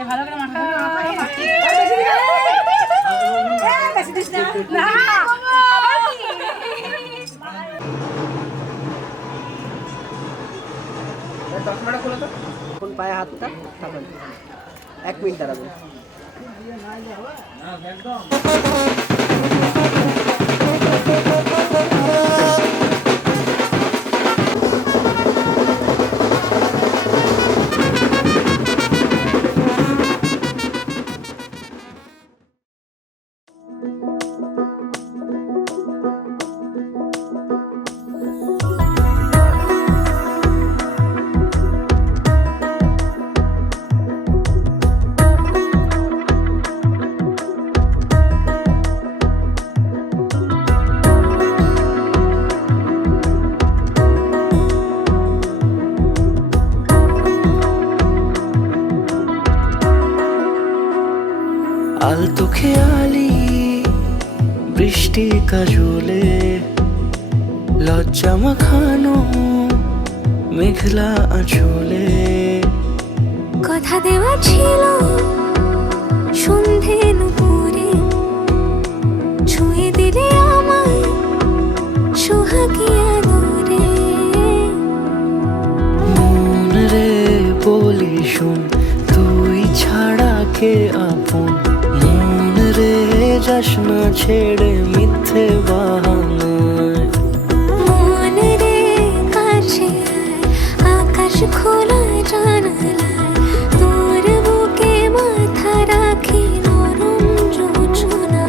ভালো করে মাখা চশমাটা খোলো তো। কোন পায়ে হাতটা থাকুন, 1 মিনিট দাঁড়াবেন। আলতো খেয়ালি বৃষ্টি কাজলে লজ্জা মাখানো মেঘলা আঁচলে কথা দেওয়া ছিল সন্ধে নুপুরে ছুঁয়ে দিলে আমায় সোহাগী আদরে মন রে বলি শোন তুই ছাড়া কে আপন মন রে যাস না ছেড়ে মিথ্যে বাহানায় মন রে কাছে আয়, আকাশ খোলা জানালায় তোর বুকে মাথা রাখি নরম যোজনায়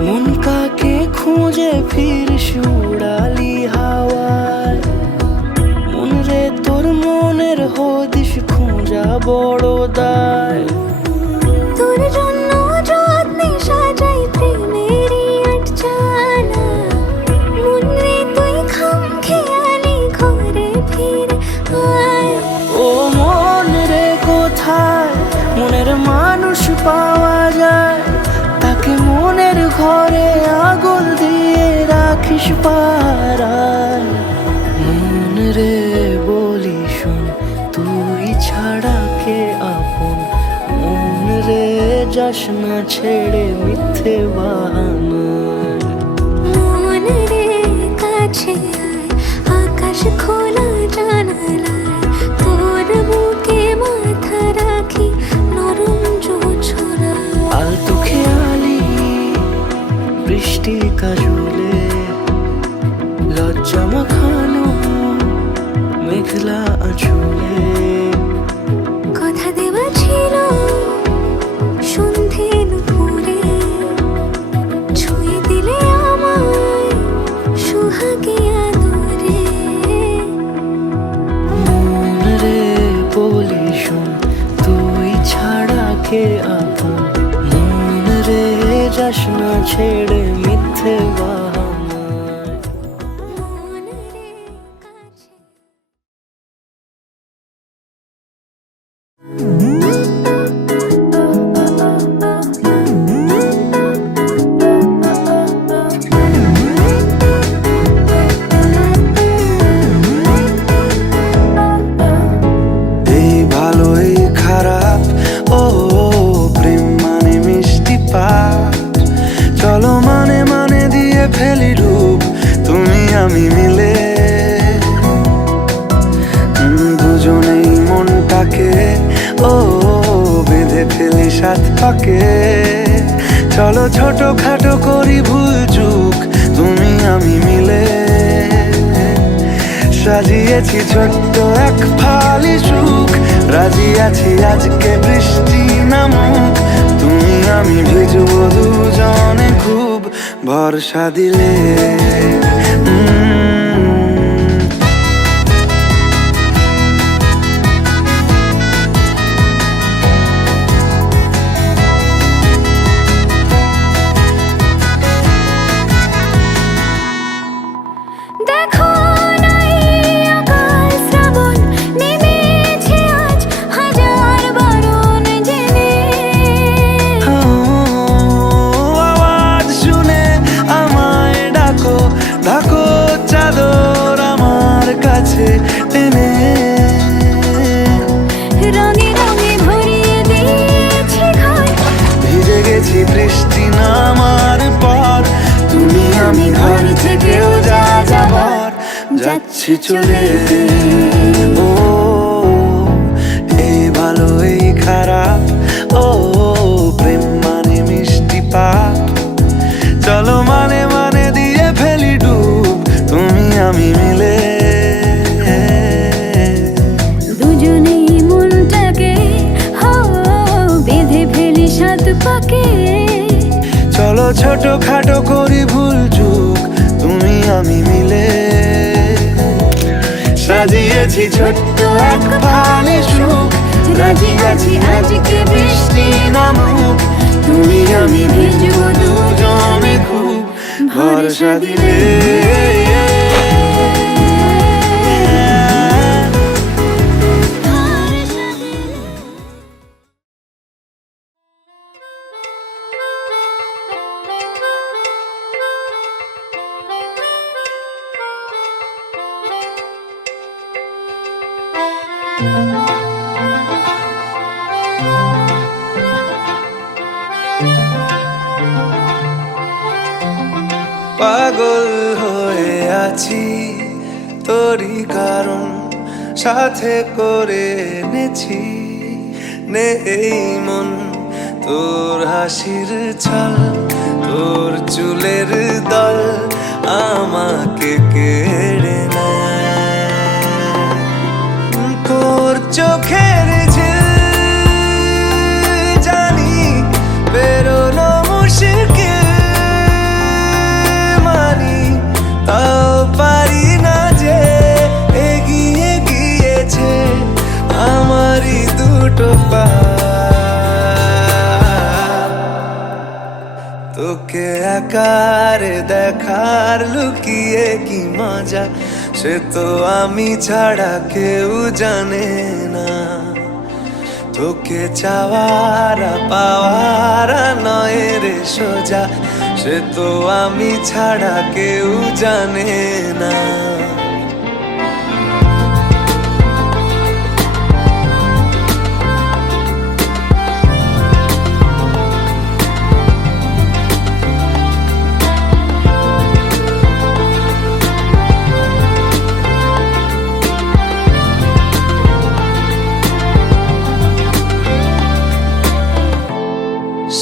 মন কাকে খুঁজে ফিরিস উড়ালি হাওয়ায় মন রে তোর মনের হদিস খোঁজা বড় দায় তোর জন্য যত্নে সাজাই প্রেমেরই আটচালা মন রে তুই খাম খেয়ালি ঘরে ফিরে আয় ও মন রে কোথায় মনের মানুষ পাওয়া যায় তাকে মনের ঘরে আগুন দিয়ে রাখিস পাড়ায় মন রে বলি শোন তুই ছাড়া কে আপন মন রে যাস না ছেড়ে মিথ্যে বাহানায় মন রে কাছে আয়, আকাশ খোলা জানালায় তোর বুকে মাথা রাখি নরম যোজনায় আলতো খেয়ালি বৃষ্টি কাজলে লজ্জা মাখানো মেঘলা আঁচলে কথা দেওয়া ছিল সন্ধে নুপুরে ছুঁয়ে দিলে আমায় সোহাগী আদরে মন রে বলি শোন তুই ছাড়া কে আপন মন রে যাস না ছেড়ে মিথ্যে বাহানায় মন রে কাছে এই ভালো এই খারাপ ও প্রেম মানে মিষ্টি পাঠ চলো মানে মানে দিয়ে ফেলি রূপ তুমি আমি মিলে দুজনেই মনটাকে ও বেঁধে ফেলি সাত পাকে চলো ছোট খাটো করি ভুল চুক তুমি আমি মিলে সাজিয়েছি ছোট্ট এক ফালি সুখ রাজি আছি আজকে বৃষ্টি নামুক তুমি আমি ভিজবো দুজনে খুব ভরসা দিলে আমি ঘর থেকেও যা যাবার যাচ্ছি চলে। ও এই ভালো এই খারাপ, ও প্রেম মানে মিষ্টি পাপ, চলো মানে মানে দিয়ে ফেলি ডুব তুমি আমি মিলে। দুজনেই মনটাকে বেঁধে ফেলি সাত পাকে। চলো ছোট খাটো করি ভুল চুক তুমি আমি মিলে। সাজিয়েছি ছোট্ট এক ফালি সুখ, রাজি আছি আজকে বৃষ্টি নামুক, তুমি আমি ভিজবো দুজনে খুব ভরসা দিলে। পাগল হয়ে আছি তোরই কারণ, সাথে করে এনেছি নেই মন তোর হাসির ছল, তোর চুলের দল আমাকে কেড়ে নেয়। তোর চোখের ঝিল জানি বেরোনো মুশকিল, মানি তাও পারি না যে এগিয়ে গিয়েছে আমারই দুটো পা। তোকে একার দেখার লুকিয়ে কি মজা, সে তো আমি ছাড়া কেউ জানে না। তোকে চাওয়ারা পাওয়ারা নয় রে সোজা, সে তো আমি ছাড়া কেউ জানে না।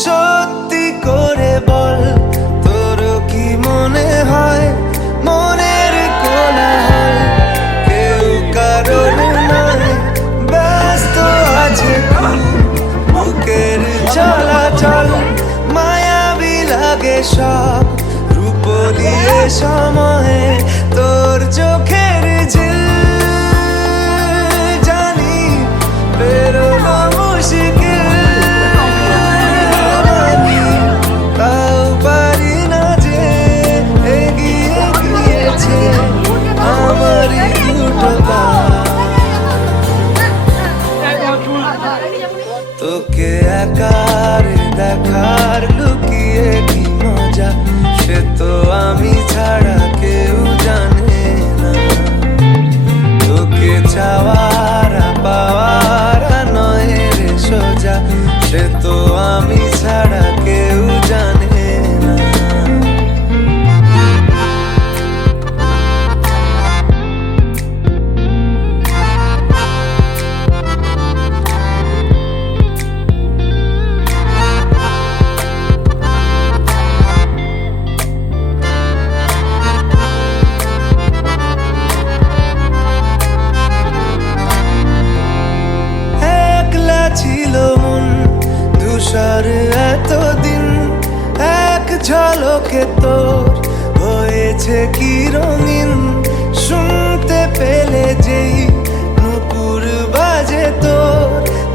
সত্যি করে বল তোর কি মনে হয় মনের কোলাহল কেউ কারণ নয়, ব্যস্ত আছে খুব বুকের চলাচল, মায়াবী লাগে সব রূপলিয়ে সময়ে তোর চোখের ঝিল জানি বেরোনো মুশকিল, তাও পারি না যে এগিয়ে গিয়েছে আমারই দুটো পা। তোকে একার দেখার লুকিয়ে কি মজা, সে তো আমি ছাড়া কেউ জানে না। তোকে চাওয়ারা পাওয়ারা নয় রে সোজা, সে তো আমি ছাড়া কেউ জানে না। একলা ছিল মন ধূসর এতদিন, এক ঝলকে তোর হয়েছে কি রঙিন, শুনতে পেলে যেই নুপুর বাজে তোর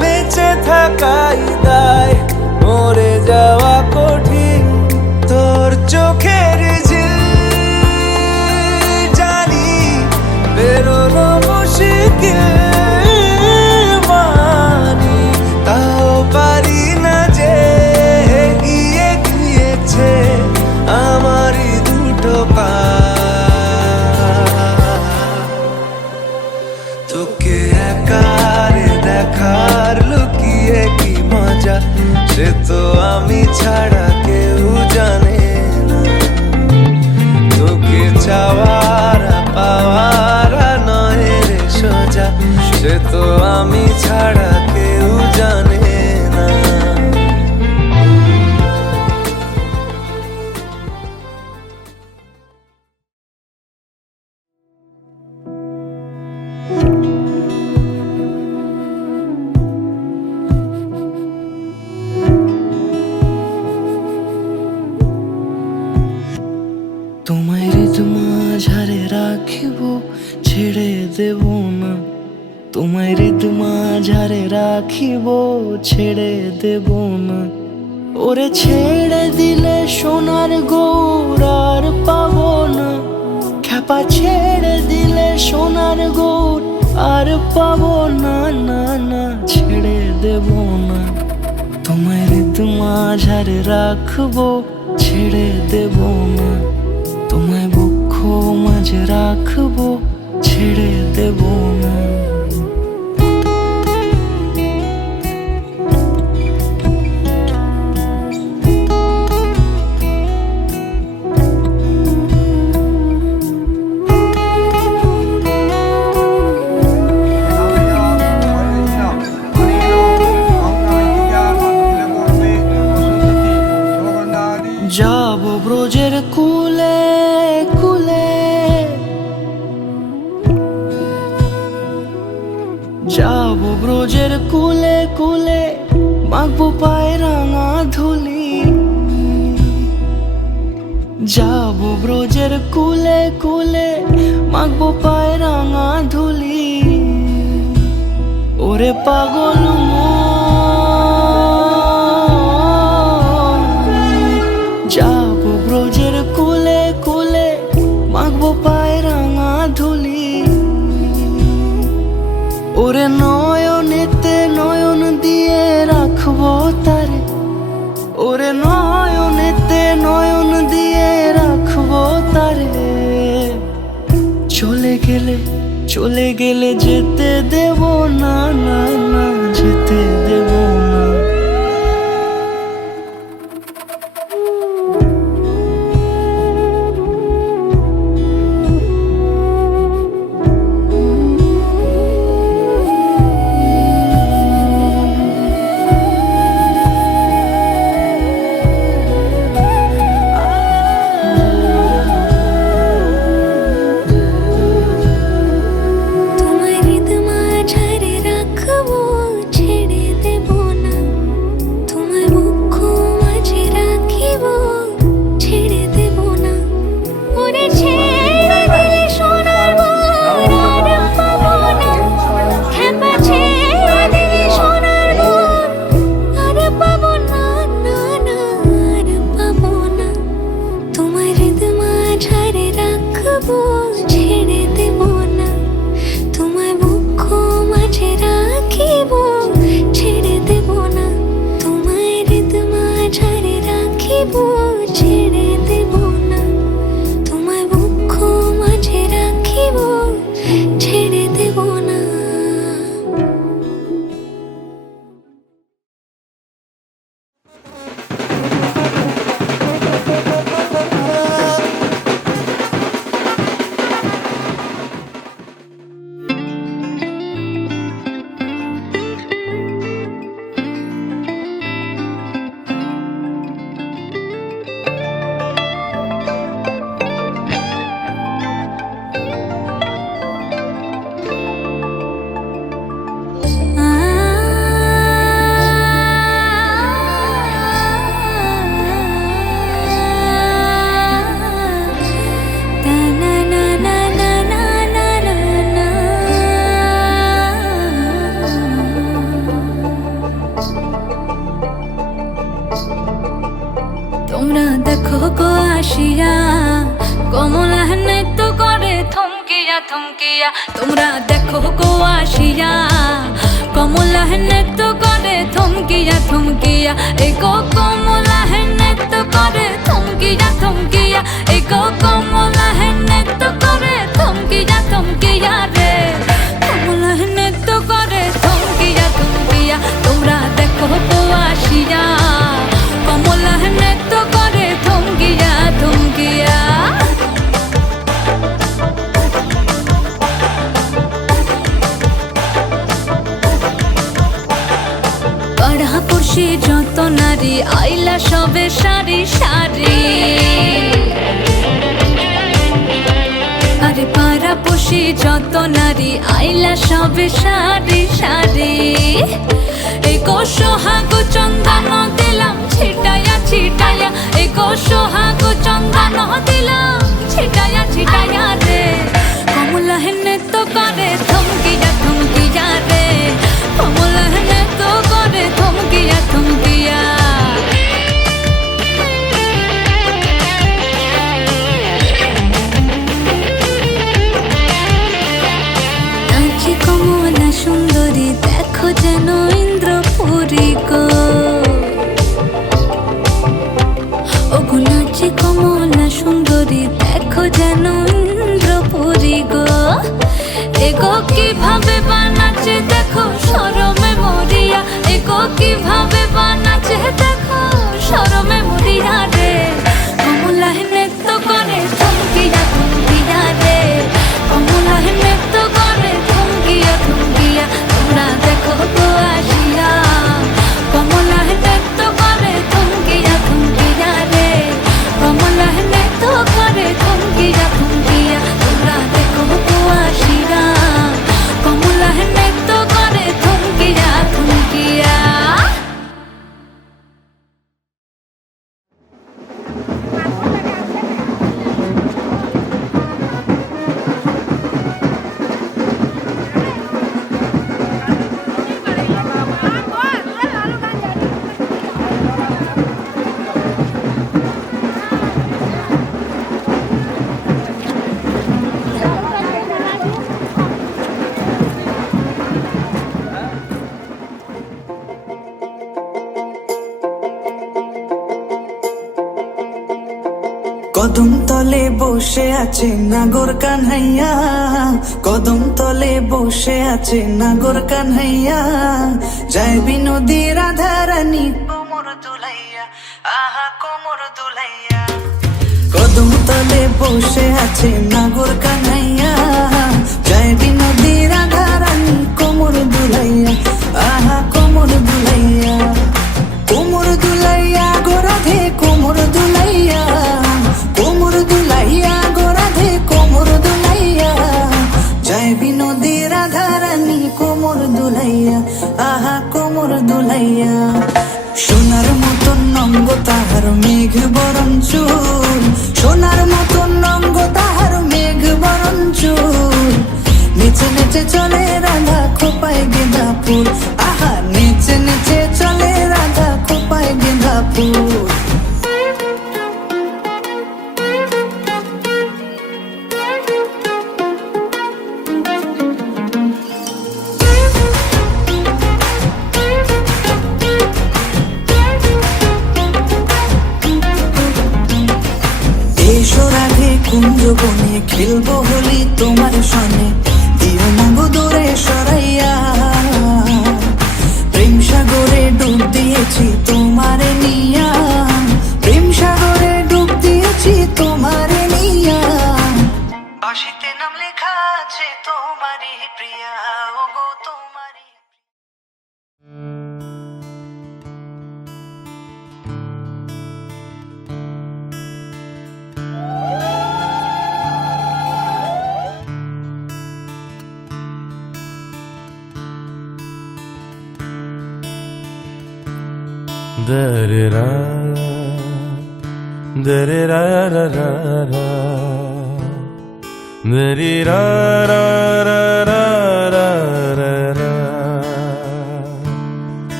বেঁচে থাকাই দায় মরে যাওয়া কঠিন। তোর চোখের ঝিল জানি বেরোনো মুশকিল, মানি তাও পারি না যে এগিয়ে গিয়েছে আমারই দুটো পা। আমি ছাড়া কেউ জানে না। তোমায় হৃদ মাঝারে রাখিব, ছেড়ে দেব না। তোমায় হৃদ মাঝারে রাখিব, ছেড়ে দেব না। ওরে ছেড়ে দিলে সোনার গৌর আর পাবো না। খ্যাপা ছেড়ে দিলে সোনার গৌর আর পাবো না, না না ছেড়ে দেব না। তোমায় হৃদ মাঝারে রাখবো, ছেড়ে দেব না। তোমায় বক্ষ মাঝে রাখবো, ছেড়ে দেব না। যাব ব্রজের কুলে কুলে, যাব ব্রজের কুলে কুলে, মাখবো পায়ে রাঙা ধুলি। যাব ব্রজের কুলে কুলে, মাখবো পায়ে রাঙা ধুলি। ওরে পাগল যাব ব্রজের কুলে কুলে, মাখবো পায়ে রাঙা ধুলি। ওরে নয়নেতে নয়ন দিয়ে রাখবো তারে, ওরে নয়নেতে নয়ন দিয়ে রাখবো তারে। চলে গেলে চলে গেলে যেতে দেব না, না না যেতে দেব না। তোমায় হৃদ মাঝারে রাখবো, ছেড়ে দেব না। তোমায় বক্ষ মাঝে রাখিব, ছেড়ে দেব না। ওরে ছেড়ে দিলে সোনার গৌর আর পাবো না। খ্যাপা ছেড়ে দিলে সোনার গৌর আর পাবো না, না না আর পাবো না। তোমায় হৃদ মাঝারে রাখবো, ছেড়ে দেব না। তোমায় বক্ষ মাঝে রাখিব, ছেড়ে দেব না। তোমায় হৃদ মাঝারে রাখিব, ছেড়ে দেব না। তোমায় বক্ষ মাঝে রাখিব, ছেড়ে দেব না। তোমরা দেখো গো আসিয়া, কমলা নৃত্য করে থমকিয়া থমকিয়া। তোমরা দেখো গো আসিয়া, কমলা নৃত্য করে থমকিয়া থমকিয়া। এই গো কমলা নৃত্য করে থমকিয়া থমকিয়া। এই গো কমলা নৃত্য করে থমকিয়া থমকিয়া রে। কমলা নৃত্য করে থমকিয়া থমকিয়া। তোমরা দেখো গো আসিয়া, কমলা নৃত্য করে থমকিয়া থমকিয়া। নারী আইলা সবে সারি সারি আরে পাড়া পশি যত নারী আইলা সবে সারি সারি এই সোহাগ চন্দন দিলাম ছিটায়া ছিটায়া এই সোহাগ চন্দন দিলাম ছিটায়া ছিটায়া রে কমলা হেনে তো করে থমকিয়া থমকিয়া রে কমলা হেনে তো করে থমকিয়া থমকিয়া নাচে কমলা সুন্দরী দেখো যেন ইন্দ্রপুরী গো ওগো নাচে কমলা সুন্দরী দেখো যেন ইন্দ্রপুরী গো এগো কিভাবে বানাচ্ছে দেখো শরমে মরিয়া এগো কিভাবে বানাচ্ছে দেখো শরমে মরিয়া রে কমলা হেনে তো করে থমকিয়া থমকিয়া রে কমলা হেনে তো করে থমকিয়া থমকিয়া তোমরা দেখো গো আসিয়া কমলা হেনে তো করে থমকিয়া থমকিয়া রে কমলা হেনে তো করে থমকিয়া থমকিয়া তোমরা দেখো গো আসিয়া কমলা হেনে তো করে থমকিয়া থমকিয়া কদম তলে বসে আছে নাগর কানহাইয়া কদম তলে বসে আছে নাগর কানহাইয়া যায় বিনোদী রাধা রানী কোমর দুলাইয়া আহা কোমর দুলাইয়া কদম তলে বসে আছে নাগর কানহাইয়া যায় বিনোদী রাধা রানী কোমর দুলাইয়া আহা কোমর দুলাইয়া কোমর দুলাইয়া গো রাধে কোমর দুলাইয়া কোমর দুলাইয়া গো রাধে কোমর দুলাইয়া যায় বিনোদী রাধা রানী কোমর দুলাইয়া আহা কোমর দুলাইয়া সোনার মতন নঙ্গ তাহার মেঘ বরণ চুল সোনার মতন নঙ্গ তাহার মেঘ বরণ চুল নেচে নেচে চলে রাধা খোপায় গেঁদা ফুল আহা নেচে নেচে চলে রাধা খোপায় গেঁদা ফুল এসো রাধে কুঞ্জ বনে খেলবো হোলি তোমার সনে দিও না গো দূরে সরাইয়া প্রেম সাগরে ডুব দিয়েছি তোমারে নিয়া প্রেম সাগরে ডুব দিয়েছি তোমারে নিয়া বাঁশিতে নাম লেখা আছে তোমারই প্রিয়া ও গো তোমারই Da-da-da, da-da-da-da-da-da, da-da-da-da-da-da,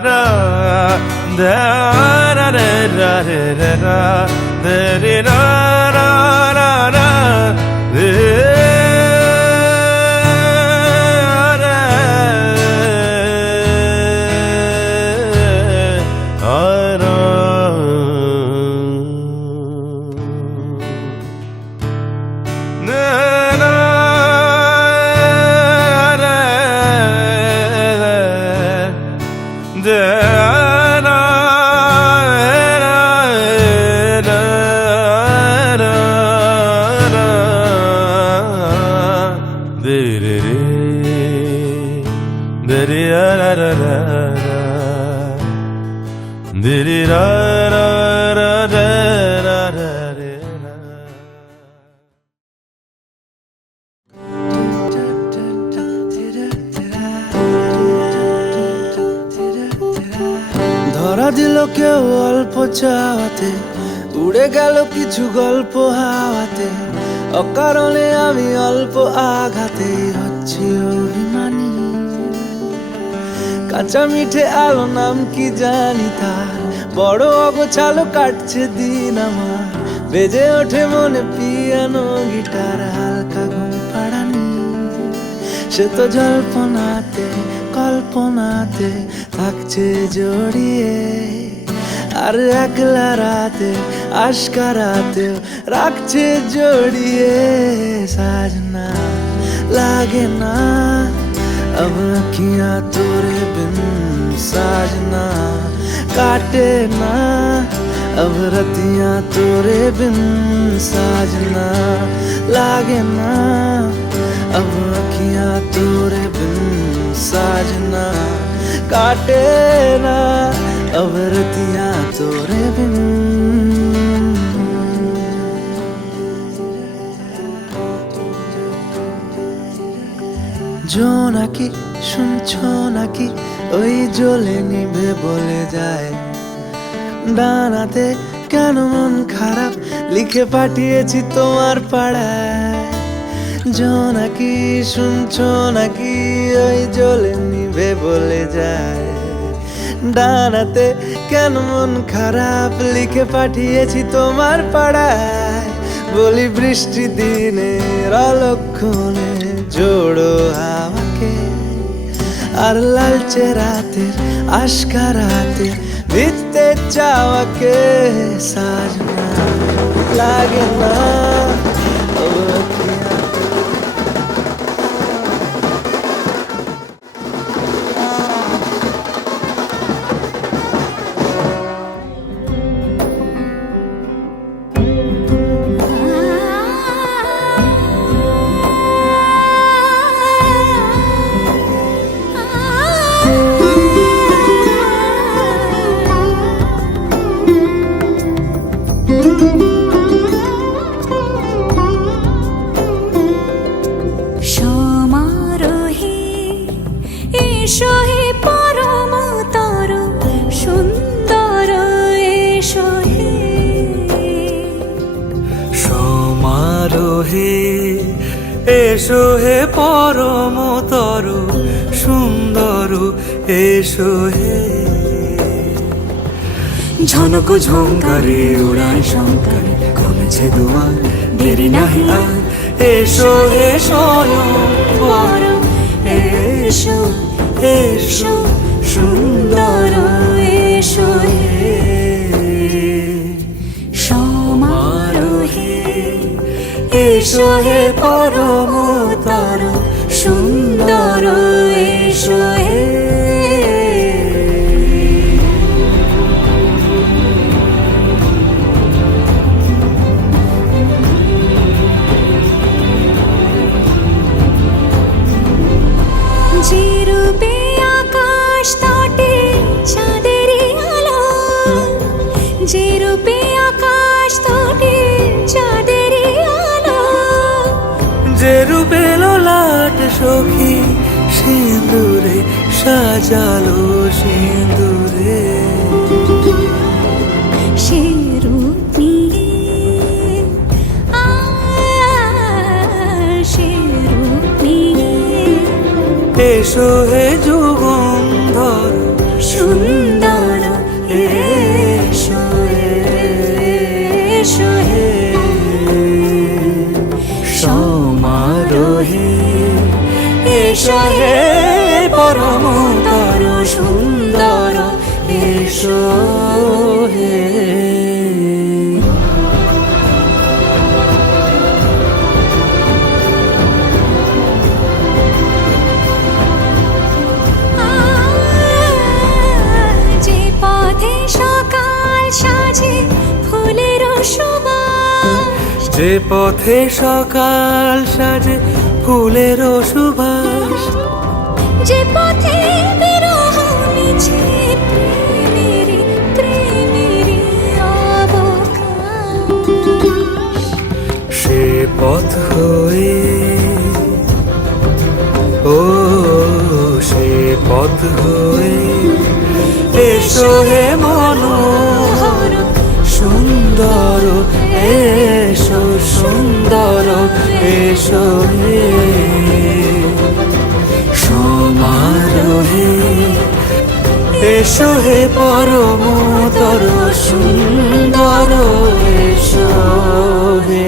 da-da-da-da-da-da, da-da-da-da-da-da, da-da-da-da-da-da. diri ra ra ra ra ra ra re ra. ধরা দিল কেউ অল্প চাওয়াতে, উড়ে গেল কিছু গল্প হাওয়াতে, অকারণে আমি অল্প আঘাতে হচ্ছি অভিমানী। কাঁচা মিঠে আলো নাম কি জানি তার, বড় অগোছালো কাটছে দিন আমার, বেজে ওঠে মনে পিয়ানো গিটার, হালকা ঘুম পাড়ানি। সে তো জল্পনাতে কল্পনাতে থাকছে জড়িয়ে, আর একলা রাতে আশকারাতেও রাখছে জড়িয়ে। সাজনা লাগে না अब अखियां तोरे बिन, साजना काटे ना अब रतियां तोरे बिन, साजना लागे ना अब अखियां तोरे बिन, साजना काटे ना अब रतियां तोरे बिन। জোনাকি শুনছো নাকি, ওই জ্বলে নিভে বলে যায়, ডানাতে কেন মন খারাপ লিখে পাঠিয়েছি তোমার পাড়ায়। জোনাকি শুনছো নাকি, ওই জ্বলে নিভে বলে যায়, ডানাতে কেন মন খারাপ লিখে পাঠিয়েছি তোমার পাড়ায়। বলি বৃষ্টি দিনের অলক্ষণে জোড়ো হাওয়াকে, আর লালচে রাতের আশকারাতে ভিজতে চাওয়াকে। সাজনা লাগে না ও আঁখিয়াঁ এসো হে পরমতর সুন্দর, এসো হে ঝনক ঝঙ্কারে উড়ায় শঙ্কারে, কমেছে দুয়ার দেরি নাহি আর, এসো হে স্বয়ং পরম, এসো এসো সুন্দর, এসো হে সমারোহে। এসো হে পরমতর সুন্দর, এসো হে যে রূপে আকাশ তটে চাঁদেরই আলো, যে রূপে আকাশ তটে চাঁদেরই আলো, যে রূপে লোলাট সখী সিঁদুরে সাজালো সিঁদুরে। সে রূপ নিয়ে সে রূপ নিয়ে এসো হে যুগন্ধর সুন্দর, এসো এসো হে সমারোহে। এসো হে পরমতর সুন্দর, এসো হে যে পথে সকাল সাজে ফুলের সুবাস, যে পথে বিরহ মিছে প্রেমের প্রেম রাত হয়ে এসো হে মনোহর সুন্দর এসো সুন্দর এসো হে সমারোহে এসো হে পরমতর সুন্দর এসো হে।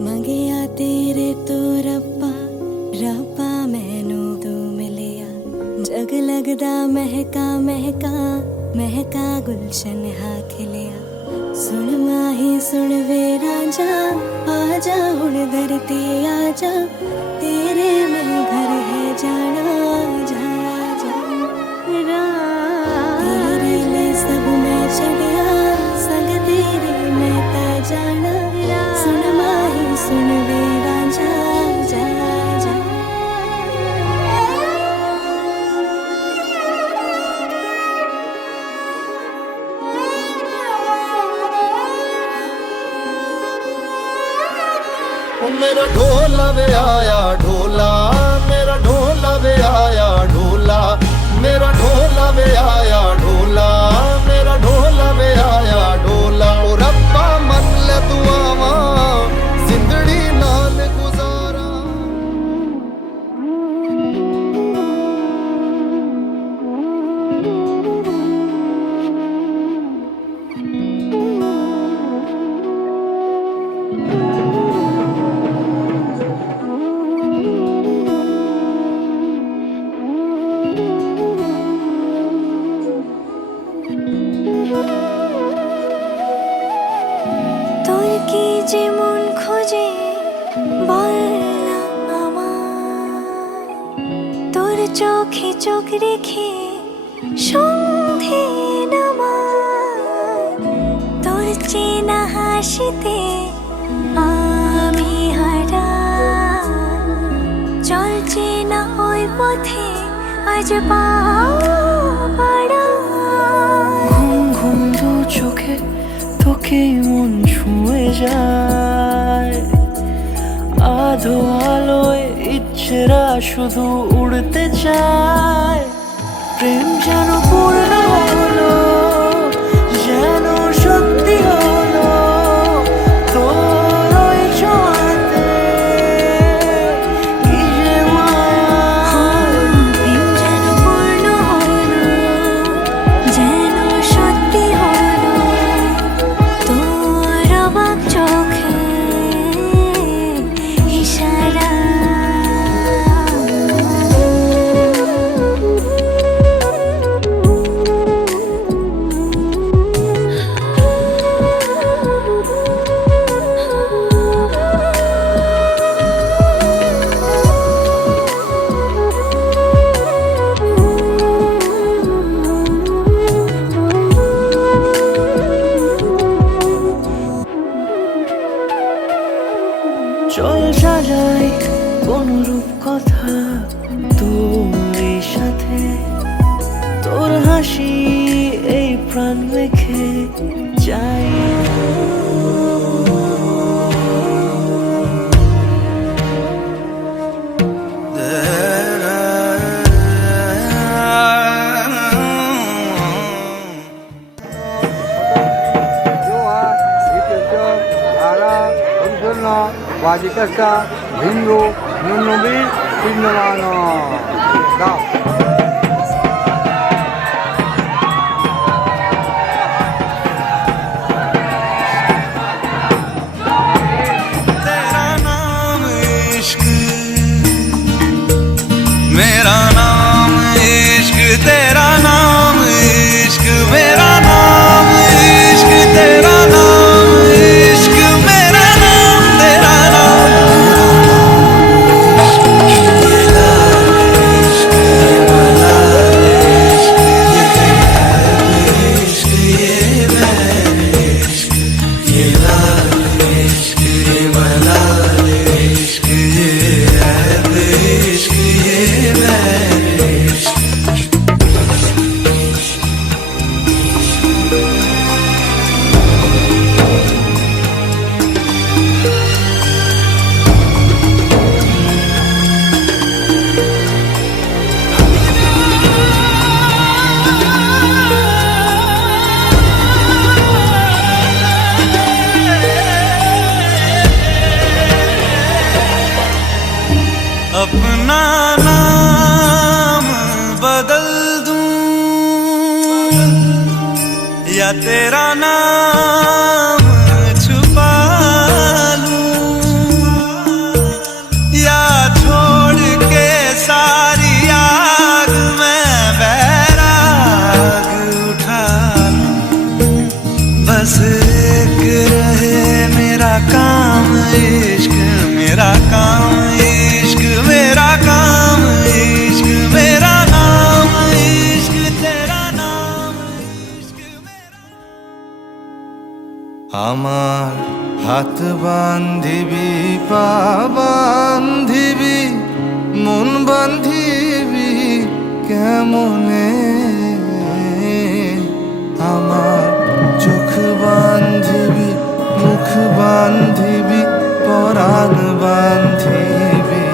ਮੰਗਿਆ ਤੇਰੇ ਤੋਂ ਰੱਬਾ ਰੱਬਾ ਮੈਨੂੰ ਤੂੰ ਮਿਲਿਆ ਜਗ ਲੱਗਦਾ ਮਹਿਕਾ ਮਹਿਕਾ ਮਹਿਕਾ ਗੁਲਸ਼ਨ ਹਾ ਖਿਲਿਆ ਸੁਣ ਮਾਹੀ ਸੁਣ ਵੇ ਰਾਂਝਾ ਆ ਜਾ ਹੁਣ ਧਰਤੀ ਆ ਜਾ ਤੇਰੇ ਮਿਲ ਘਰ ਹੈ ਜਾਣਾ ਜਾ ਜਾ ਤੇਰੇ ਲਈ ਸਭ ਮੈਂ ਛੜਿਆ ਸੰਗ ਤੇਰੇ ਮੈਂ ਤਾਂ ਜਾਣਾ ਸੁਣ ਮਾਹੀ ਸੁਣ ਵੇ ਰਾਂਝਾ ਜਾ ਜਾ मेरा ढोला वे आया ढोला मेरा ढोला वे आया ढोला मेरा ढोला वे आया ढोला मेरा ढोला वे आया ढोला ओ रब्बा मन ले दुआवा जिंदड़ी नाल गुजारा। তোর কি যে মন খোঁজে বল না আমায় তোর চোখে চোখ রেখে সন্ধে নামায় তোর চেনা হাসিতে আমি হারাই চল চেনা ওই পথে আজ পা বাড়াই ঘুম ঘুম দু চোখে তোকে মন ছুঁয়ে যায় আধো আলোয় ইচ্ছেরা শুধু উড়তে চায় প্রেম যেন পূর্ণ হলো যেন সত্যি হলো তোর ওই ছোঁয়াতে কি যে মায়া প্রেম যেন পূর্ণ হলো যেন সত্যি হলো তোর অবাক চোখে ইশারা চল সাজাই কোন রূপ কথা তোর এই সাথে তোর হাসি এই প্রাণ মেখে যাই Wajikasta, Hindu, Nunubi, Pindamano. Now. तेरा नाम इश्क मेरा नाम इश्क तेरा नाम इश्क मेरा नाम इश्क तेरा नाम इश्क मेरा नाम तेरा नाम ये लाल इश्क ये मलाल इश्क ये है इश्क ये बैर इश्क ये लाल इश्क ये मलाल इश्क ये है इश्क ये बैर इश्क काम इश्क मेरा काम इश्क मेरा काम इश्क मेरा नाम इश्क तेरा नाम इश्क मेरा আমার হাত বান্ধিবি পা বান্ধিবি মন বান্ধিবি কেমনে আমার চোখ বান্ধিবি মুখ বান্ধিবি পরাণ বান্ধিবি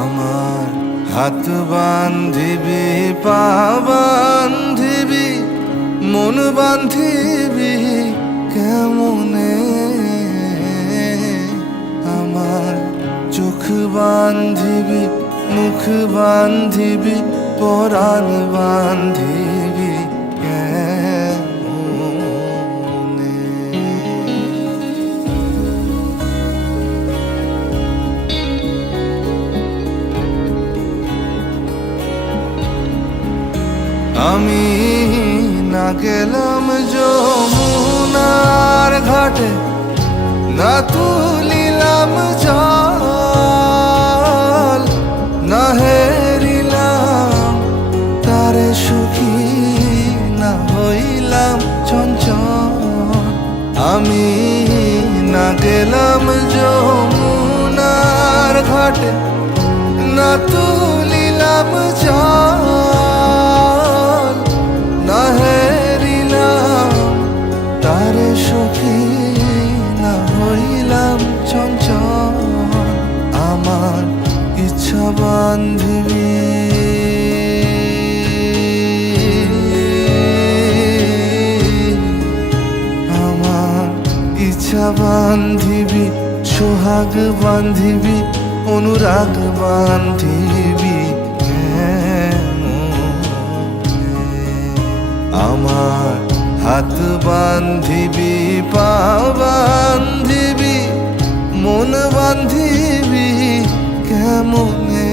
আমার হাত বান্ধিবি পা বান্ধিবি মন বান্ধিবি কেমনে আমার চোখ বান্ধিবি মুখ বান্ধিবি পরাণ বান্ধিবি কেমনে আমি না গেলাম যমুনার ঘাটে না তুলিলাম জল না হেরিলাম তারে সুখী না হইলাম চঞ্চল আমি না গেলাম যমুনার ঘাটে না তুলিলাম জল না হেরিলাম তারে সুখী না হইলাম চঞ্চল আমার ইচ্ছা বান্ধিবি আমার ইচ্ছা বান্ধিবি সোহাগ বান্ধিবি অনুরাগ বান্ধিবি আমার হাত বান্ধিবি পা বান্ধিবি মন বান্ধিবি কেমনে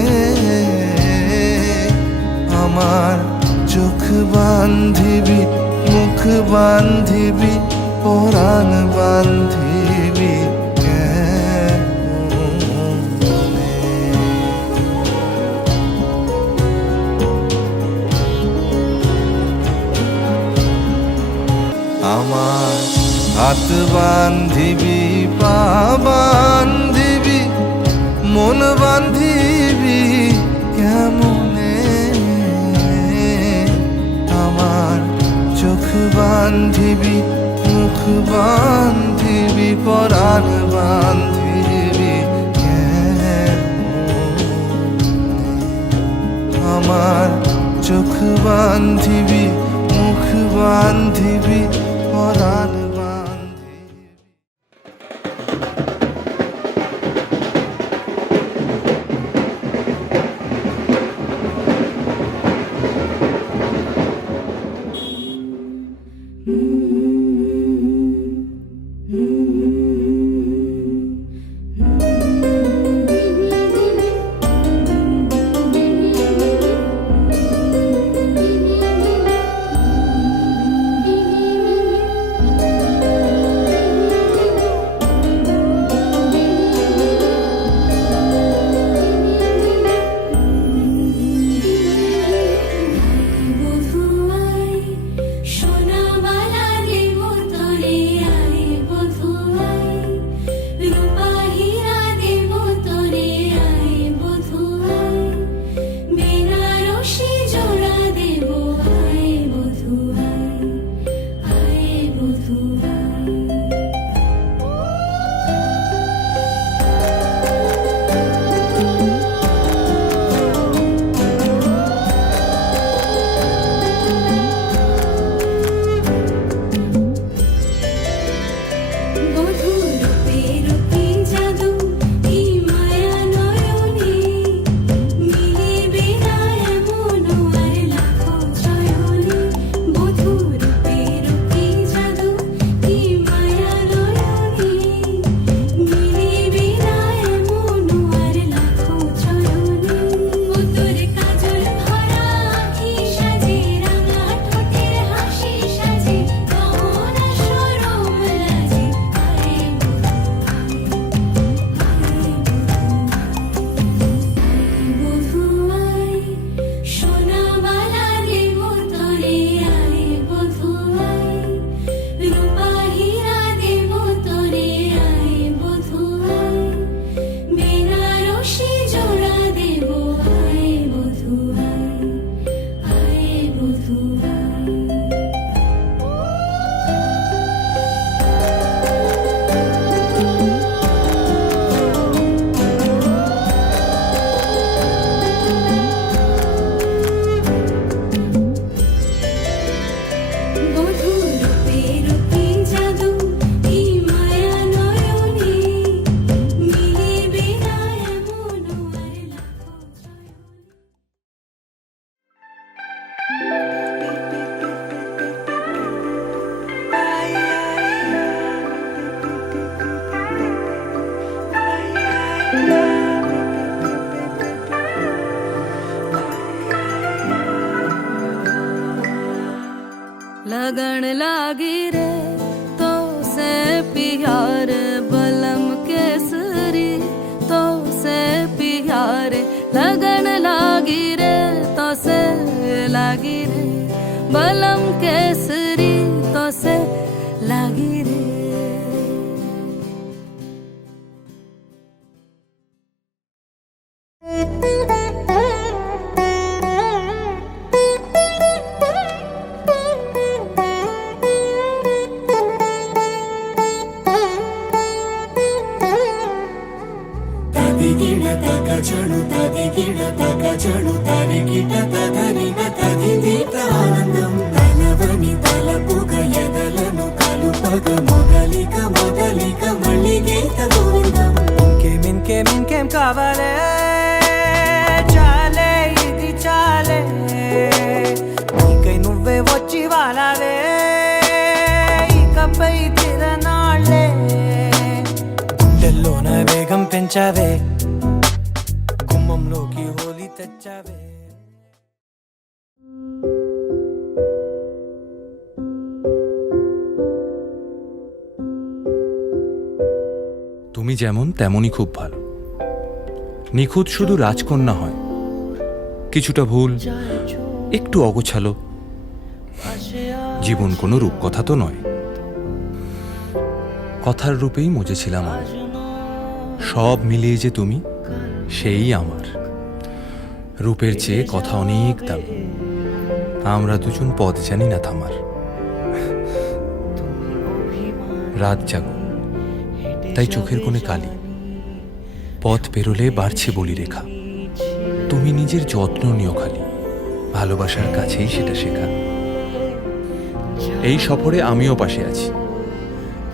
আমার চোখ বান্ধিবি মুখ বান্ধিবি পরাণ বান্ধিবি কেমনে আমার হাত বান্ধিবি পা বান্ধিবি মন বান্ধিবি কেমনে আমার চোখ বান্ধিবি মুখ বান্ধিবি পরাণ বান্ধিবি কেমনে আমার চোখ বান্ধিবি মুখ বান্ধিবি পরাণ বান্ধিবি लागी रे तो से प्यार बलम केसरी तो से प्यार लगन लागी रे तो से लागी रे बलम केसरी तो से लागी रे। ఇంకేం కావాలే చాలే ఇది చాలే నీకై నువ్వే వచ్చి వాలావే ఇకపై తిరనాళ్ళే గుండెల్లోన వేగం పెంచావే గుమ్మంలోకి హోలీ తెచ్చావే। তুমি যেমন তেমনই খুব ভালো। নিখুঁত শুধু রাজকন্যা হয়, কিছুটা ভুল, একটু অগোছালো। জীবন কোনো রূপকথা তো নয়, কথার রূপেই মজেছিলাম আমি। সব মিলিয়ে যে তুমি, সেই আমার। রূপের চেয়ে কথা অনেক দাম, আমরা দুজন পথ জানি না থামার। রাত জাগো তাই চোখের কোণে কালি, পথ পেরোলে বাড়ছে বলি রেখা। তুমি নিজের যত্ন নিও খালি, ভালোবাসার কাছেই সেটা শেখা। এই সফরে আমিও পাশে আছি,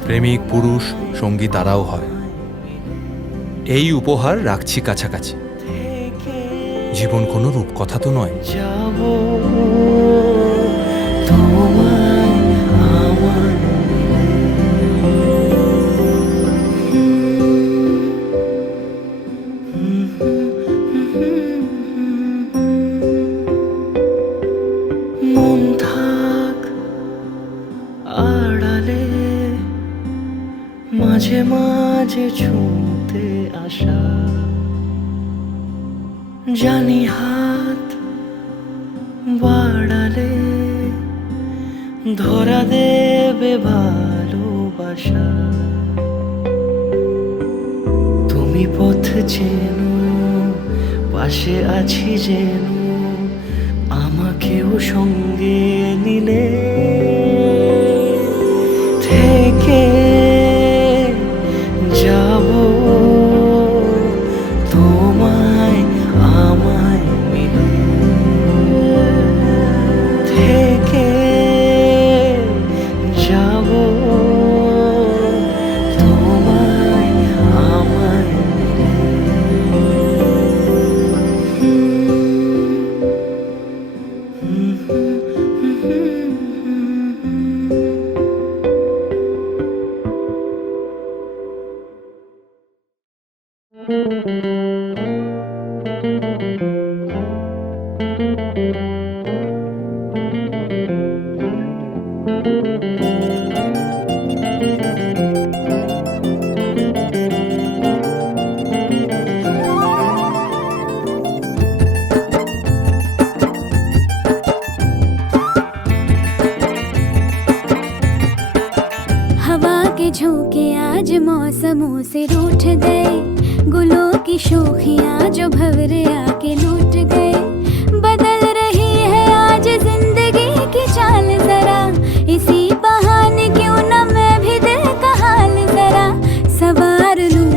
প্রেমিক পুরুষ সঙ্গী তারাও হয়। এই উপহার রাখছি কাছাকাছি, জীবন কোনো রূপকথা তো নয়। মাঝে মাঝে ছুঁতে আসা, জানি হাত বাড়ালে ধরা দেবে ভালোবাসা। তুমি পথ চেনো, পাশে আছি যেন, আমাকেও সঙ্গে নিলে থেকে যাব তোমায় আমায় মিলে, থেকে যাব তোমায় আমায় মিলে। हवा के झोंके आज मौसमों से रूठ गए, गुलों की शोखियाँ जो भंवरे आके लूट गए। बदल रही है आज जिंदगी की चाल जरा, इसी बहाने क्यों न मैं भी दिल का हाल जरा सवार लूं,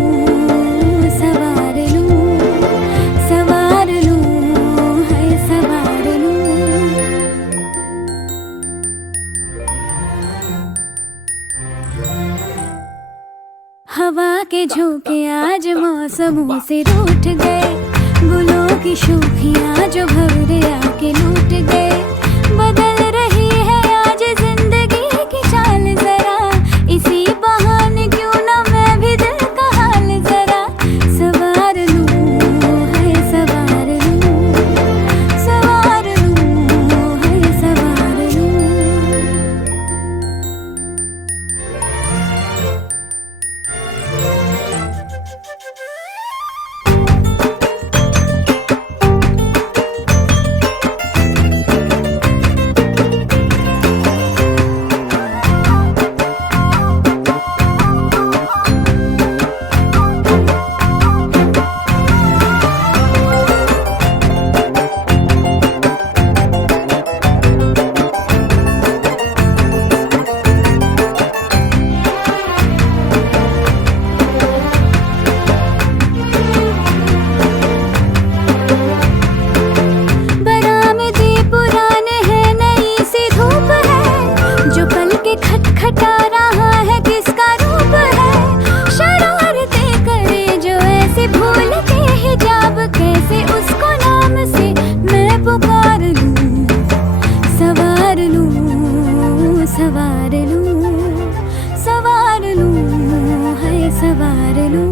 सवार लूं, सवार लूं, है सवार लूं। हवा के झोंके आज मौसमों से रूठ गए, गुलों की शोखियाँ जो भंवरे आके लूट गए। बदल रही है आज जिंदगी की चाल जरा, इसी बहाने क्यों न मैं भी दिल का हाल जरा सवार लूं, है सवार लूं, सवार लूं, है सवार लूं। सवार लूं, है सवार लूं।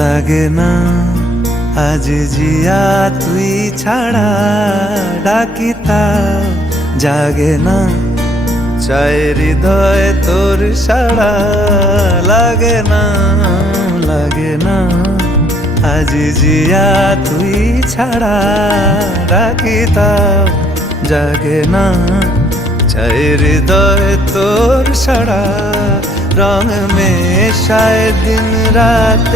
লাগে না আজ জিয়া তুই ছাড়া ডাকিতা জাগে না চায় হৃদয় তোর সাড়া লাগে না আজ জিয়া তুই ছাড়া ডাকিতা জাগে না চায় হৃদয় তোর সাড়া রং মেশায় দিন রাত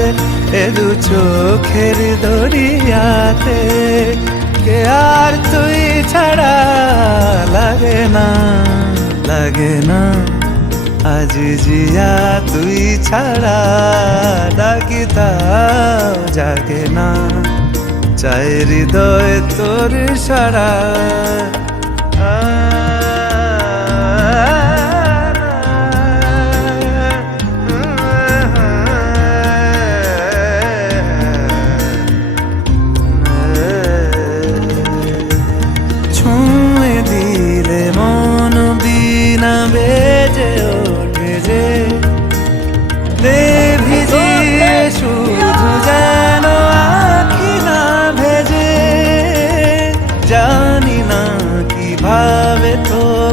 এ দু চোখের দরিয়াতে কে আর তুই ছাড়া লাগে না আজ জিয়া তুই ছাড়া ডাকিতাও জাগে না চাই হৃদয় তোর সাড়া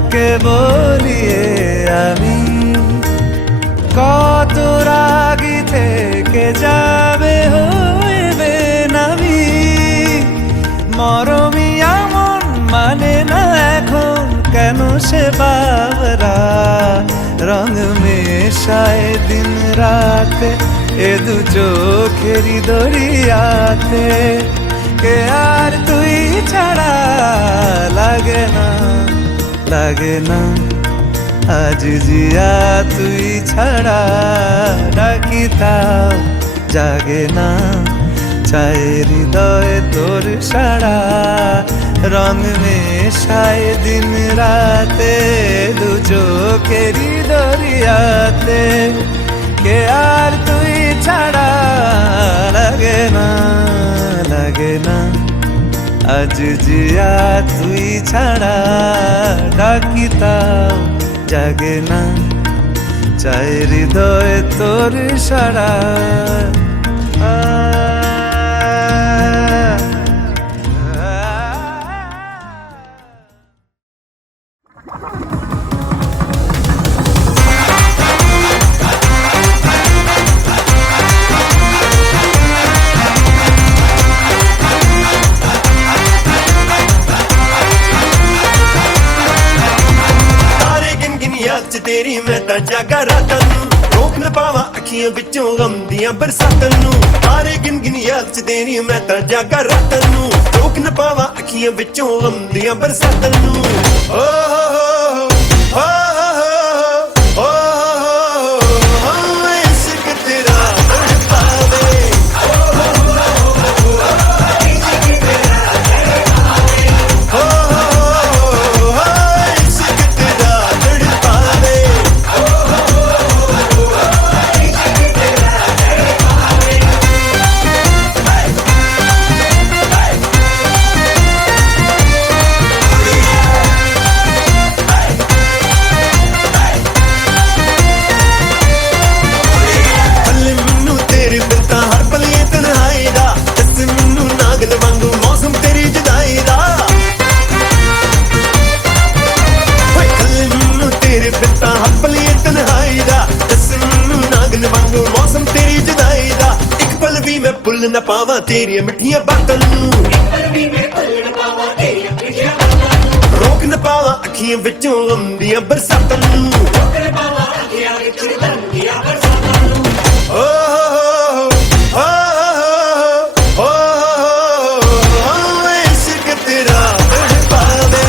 তোকে বলিয়ে আমি কত রাগি থেকে যাবে হইবে নামি মরমি এমন মানে না এখন কেন সে বাবরা রং মেশায় দিন রাতে এ দু চোখেরই দরিয়াতে কে আর তুই ছাড়া লাগে না আজ জিয়া তুই ছাড়া ডাকিতাও জাগে না চায় হৃদয় তোর সাড়া রং মেশায় দিন রাতে দু চোখেরই দরিয়াতে কে আর তুই ছাড়া লাগে না আজ জিয়া তুই ছাড়া ডাকিতাও জাগে না চায় হৃদয় তোর সাড়া तेरी मैं तां जागा रातां नूं रोक न पावां अखियां विचों गम दियां बरसातां नूं तारे गिन गिन याद च तेरी मैं तां जागा रातां नूं रोक न पावां अखियां विचों गम दियां बरसातां नूं ओ हो हो इश्क तेरा तड़पावे न पावा तेरी मिठियां बातां नूं रोक न पावा अखियां विचों गम दियां बरसातां नूं ओ इश्क तेरा तड़पावे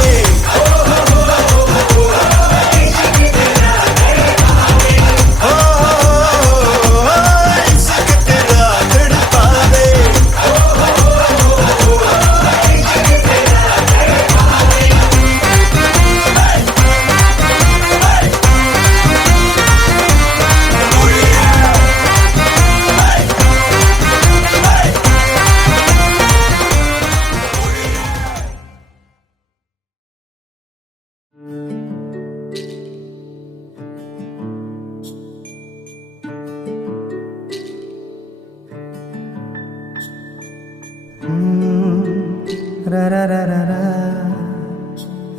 রা রা রা রা রা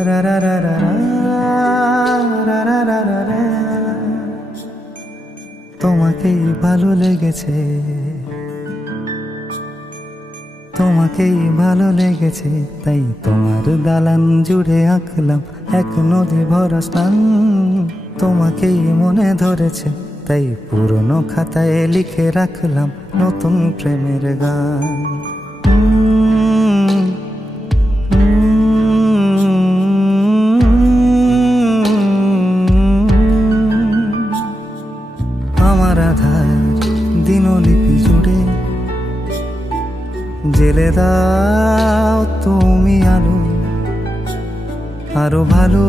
রা রা রা রা রা রা রা রা রা। তোমাকেই ভালো লেগেছে, তোমাকেই ভালো লেগেছে, তাই তোমার দালান জুড়ে আঁকলাম এক নদী ভরা স্নান। তোমাকেই মনে ধরেছে, তাই পুরনো খাতায় লিখে রাখলাম নতুন প্রেমের গান। আমার আধার দিনলিপি জুড়ে জেলে দাও তুমি আলো, আরো ভালো,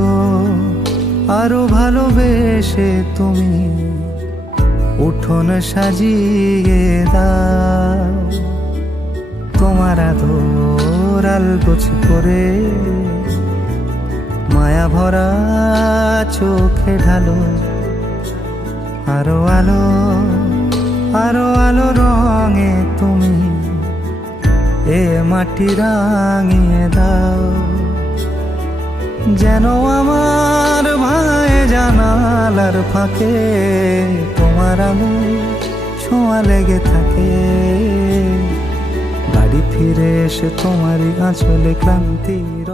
আরো ভালোবেসে তুমি উঠোন সাজিয়ে দাও। তোমার আদর আলগোছ করে মায়া ভরা চোখে ঢালো, আরো আলো, আরো আলো রঙে তুমি এ মাটি রাঙিয়ে দাও। যেন আমার ভাই জানালার ফাঁকে তোমার আলো ছোঁয়া লেগে থাকে। বাড়ি ফিরে এসে তোমারই আঁচলে ক্লান্তির